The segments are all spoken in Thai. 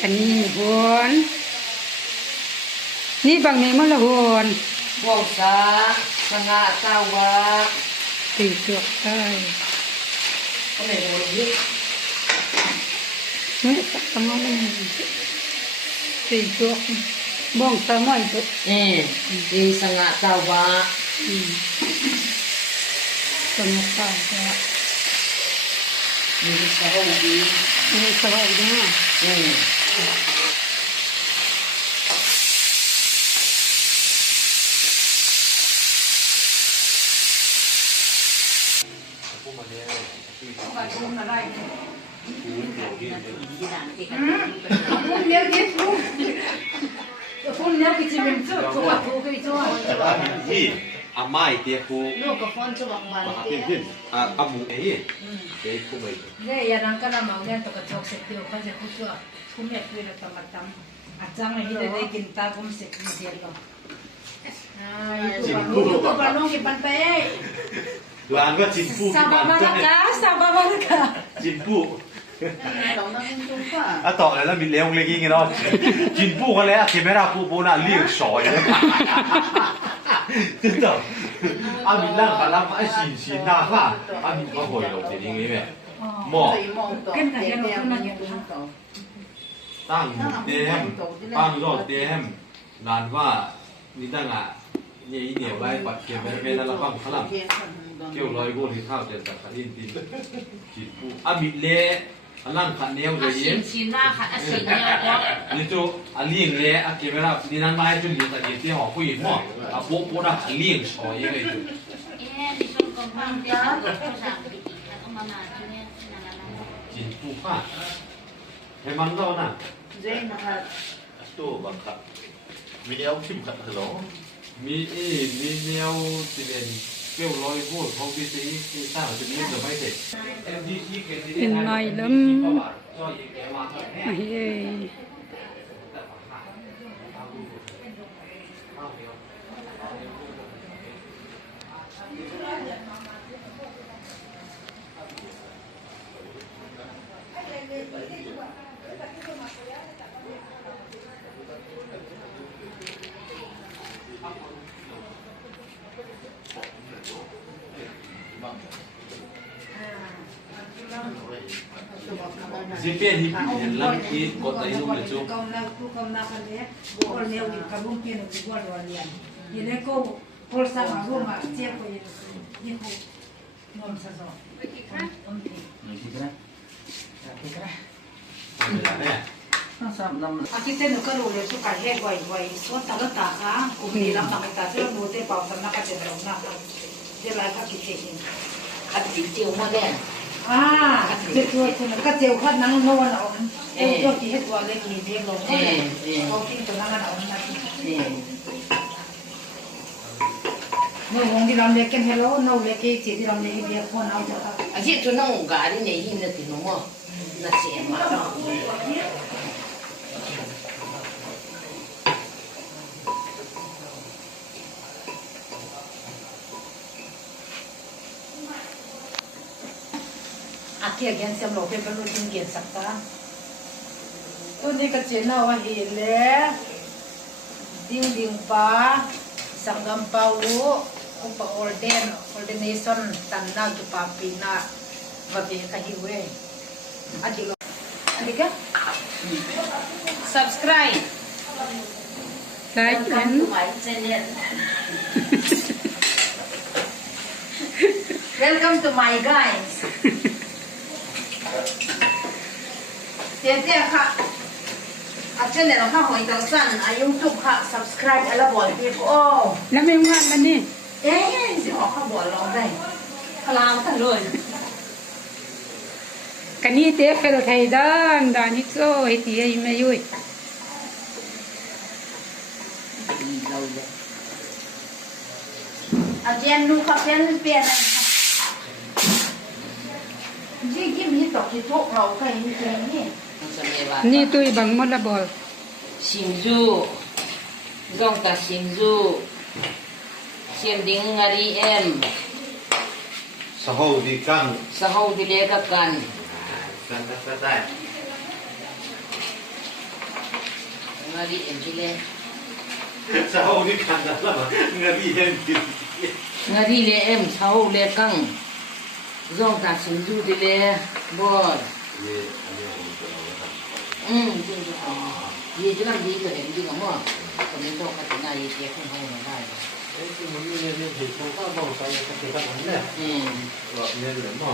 คันนี้หวนนี่บางนี้มันละหวนบวงสาสง่าเจ้าวะตีเกือบได้ก็ไม่รู้ยิ่งเนี่ยทำอะไรตีเกือบบ้องสามัยตัวดีสง่าเจ้าวะสงบตาจ้ะมีสาวดีมีสาวดีนะพุ่งเนี้ยกินพุ่งเนี้ยกินจิมันจุดถูกถูกกินจุดที่อาม่าเตียกูลูกกับฟอนจุบังวันเตียขึ้นอามูเอ๋เตียกูไปเนี่ยยานังกันละมังเนี่ยตัวกระชอกเสร็จเดียวเขาจะพูดว่าคุ้มอยากคุยแล้วตำมาตำอาจารย์ไม่ได้กินตาคุ้มเสร็จมีเดียวหรอกลูกกับน้องกินปันเป้ร้านก็จินปูซาบะมาละกาซาบะมาละกาจินปูต่อแล้วมีเลี้ยงเล็กๆเนาะจินปูกันแล้วที่ไม่รับปูปูน่ะเลี้ยงสอยเลย真的มีร่างกับร่างไอ้สินหน้าค่ะมีเขาหอยลงเดี๋ยวนี้ไหมหม้อตั้งเตี้ยมตั้งรอดเตี้ยมนานว่านี่ตั้งอ่ะเนี่ยไว้ปัดเก็บไว้เป็นอะไรบ้างขลังเกี่ยวลอยโบที่ข้าวเจ็ดจากขันอินตินจินปูมีเละร่างขันเนี้ยเลยยิ้มชินหน้าขันชินเนี้ยก็นี่จูเลี้ยงเละเก็บไว้แล้วนี่นั่นไม่จุนนี่แต่ที่หอผู้หญิงหม้อปุ๊บปุ๊บนะเลี้ยงสอยยังไงจูดิฉันก็ฟังเด็กก็สั่งไปอีกแล้วก็มาที่นี่จินปูค่ะให้มันเล่านะเจ๊นะคะตัวบังคับมีเดียวชิมขัดหรอมีเดียวสิเป็นเกี่ยวลอยพูดเขาพิเศษที่สร้างจะมีจะไม่เสร็จเป็นไงล้มไอ้สิเปียที่เห็นแล้วที่กดอะไรลูกเลยจูกำลังผู้กำลังคนนี้บัวเลี้ยวกินกระลุงเพียนกับบัวเรียนยี่เล็กก็โพลสักมาร่วมมาเจี๊ยบไปยี่ห้อนมซะจ้ะอมทีอาทิตย์เต้นก็รู้เลยสุขายแห้งไวๆส่วนตาก็ตาค้างกลุ่มนี้รับตาไม่ตาเสื้อมูเต้เป่าสำนักกระเจ็ดหลงหน้าครับเจ้าไรครับกิเทศนี่อัดจิ๋วมาแน่เจ้าตัวคนก็เจ้าขัดนั่งโน่นเอาเจ้าตัวที่เห็ดตัวเล็กมีเดียลงเขากินตัวนั่งเอาหน้าที่เมื่อวงที่เราเล็กกันเฮลโลโน่เล็กจีที่เราเล็กเดียวคนเอาจะครับอาทิตย์ตัวน้องกาดิเนี่ยยินดีน้องว่าน่าเสียมากเกี่ยกันเสียมหลอกเป็นบรรลุจิงเกียรติสักตาตัวนี้ก็เจนเอาว่าเห็นแล้วดิ่งป้าสังกัมปาวอุปออร์เดนชั่นตันนาจุปาปีนาว่าเป็นข้าหิวเองอันนี้ก็ subscribe ไลค์กัน welcome to my guysเจ๊ค่ะอาจารย์เนี่ยเราข้าหอยจังสันอายุทุกค่ะ subscribe อะไรบ่อยพี่โอ้แล้วไม่งานมันนี่สิออกข้าบ่อยลองได้พลาวทั้งเลยกันนี่เตะเฟลไทยด้านนิโซ่เฮตีไอ้ไม่ยุ่ยอาจารย์ดูขับเล่นเปลี่ยนยี่กิมยี่ตกที่ทุกเราใครมีเจนี่นี่ตุยบังมดละบอลสิงจูจงตาสิงจูเสียมดิ้งงารีเอ็มสะโฮดีกันสะโฮดีเล็กกันฟ กันได้ ngari em chile เช้านี่กันแล้วเงินที่เห็นกิน ngari le em chau le kang zong ta sin du de le boy จริงจังยี่จะนั่งดีก็เห็นจริงอ่ะมั้งคนนี้ต้องพัฒนายี่เกี่ยวกับเขาได้哎，这我们那边很多大帮商业他给他难的，老年人嘛。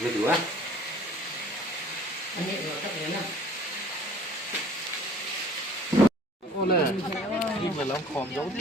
没读啊？ อันนี้เราต้องเรียนนะ 过来，你们能看到的。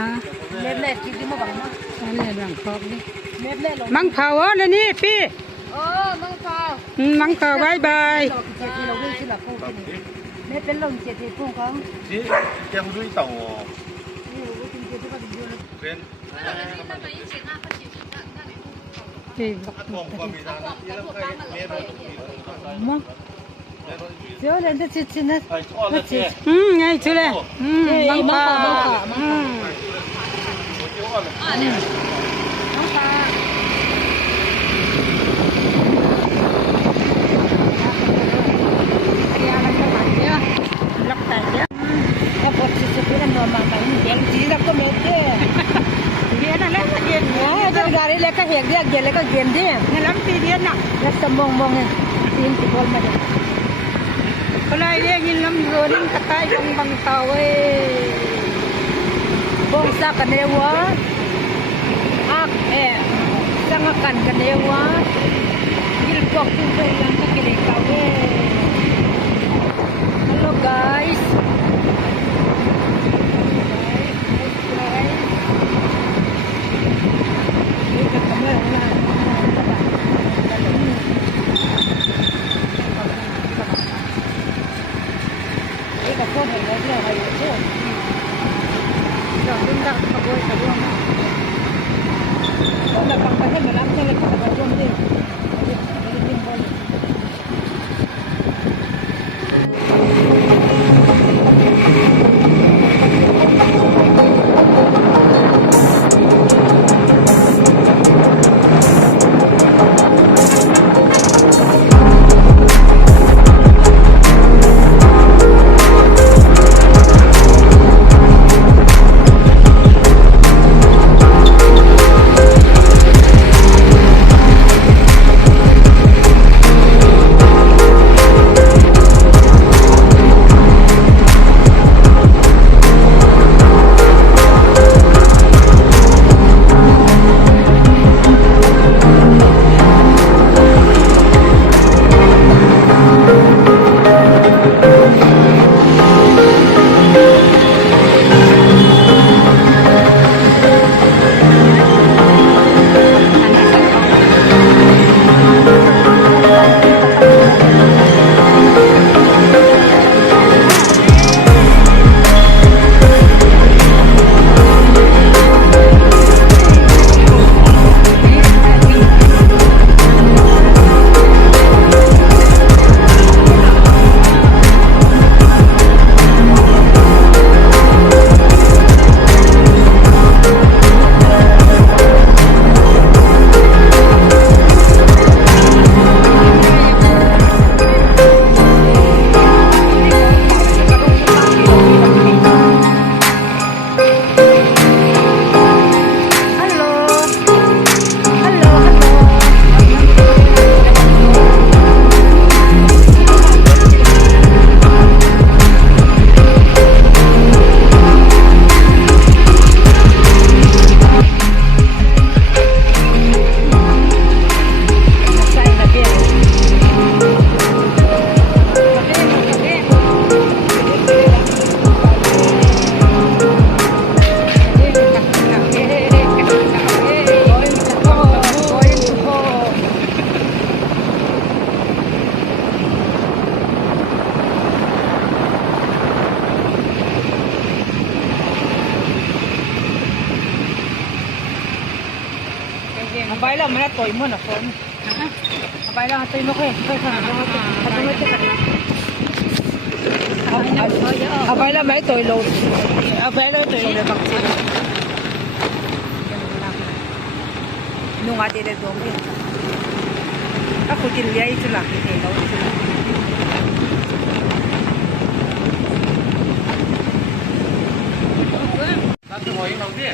ฮะ เล็บเล็บกินที่มาบังมั้ง อันนี้หลังคอกนี่ เล็บเล็บลง มังเผาอ๋อแล้วนี่พี่ มังฟ้า มังเผาบายบาย เจ็ดที่เราวิ่งที่หลับปูเล็บเป็นลงเจ็ดที่ปูของ 这江水岛哦， นี่เราวิ่งเจ็ดที่ก็ถึงเยอะ 边。 พี่ 光光没啥，你那可以别的。 มั้งเดี๋ยวเล่นจะชิดๆนะ 哎，错了姐， ไงชื่อเลยมังเผา 我丢了。 มังเผาล็อกแต่เดียว ถ้าพอสิบปีนั้นนอนมาแต่เห็นจีรับก็ไม่ได้ เรียนอะไรก็เรียนหัว จะการีเล็กก็เห็นเรียกเย็นเล็กก็เย็นดิ ในลำตีเรียนน่ะ แล้วสมองมองเห็นทีมที่บอลมาดิ ก็เลยเรียกยินลำเรือนิ่งกระต่ายบงบังเตาเว้ย บงสักกันเนวะอักสังกันกันเนวะยิลกอกตุ้งไปยังตะกี้เลยเขาเว้ Hello guys Vậy là mình đã tuổi mưa là phun. ไปแล้วตีนกเฮ้ยไปขนาดนั้นเขาไม่จะกันนะเอาไปแล้วไม่ตัวโลเอาไปแล้วตัวโลเลยบางทีนุ่งอาทิตย์เดียวไม่aku tidak itulah kita tahu itulah. Satu mau yang nanti.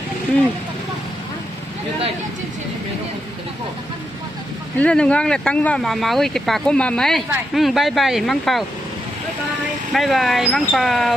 Kita ini menu khusus dari kau. Lên ngang là tăng vào mà ơi cái bà có mà mấy. Bye bye mang phao. Bye bye. Bye bye mang phao.